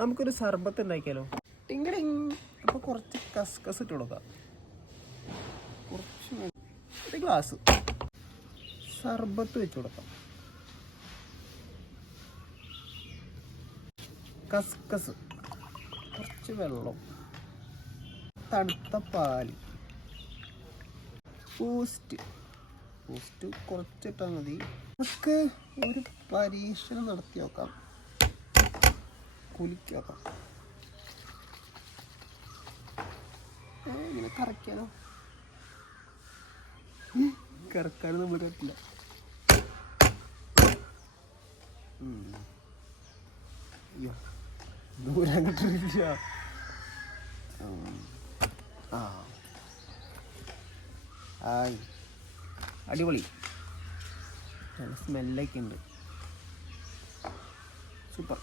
നമുക്കൊരു സർബത്ത് ഉണ്ടാക്കിയാലോ? ടിങ്. അപ്പോൾ കുറച്ച് കസ്കസ് ഇട്ട് കൊടുക്കാം. ഒരു ഗ്ലാസ് സർബത്ത് വെച്ച് കൊടുക്കാം. കസ്കസ്, കുറച്ച് വെള്ളം, തണുത്ത പാല്, ബൂസ്റ്റ് കുറച്ചിട്ടാൽ മതി. നമുക്ക് ഒരു പരീക്ഷണം നടത്തി നോക്കാം. കുലുക്കി നോക്കാം. ഇങ്ങനെ കറക്കാനോ? കറക്കാനും നമ്മൾ പറ്റില്ല. അയ്യോ, ദൂരം കിട്ടില്ല. അടിപൊളി. നല്ല സ്മെല്ലൊക്കെ ഉണ്ട്. സൂപ്പർ.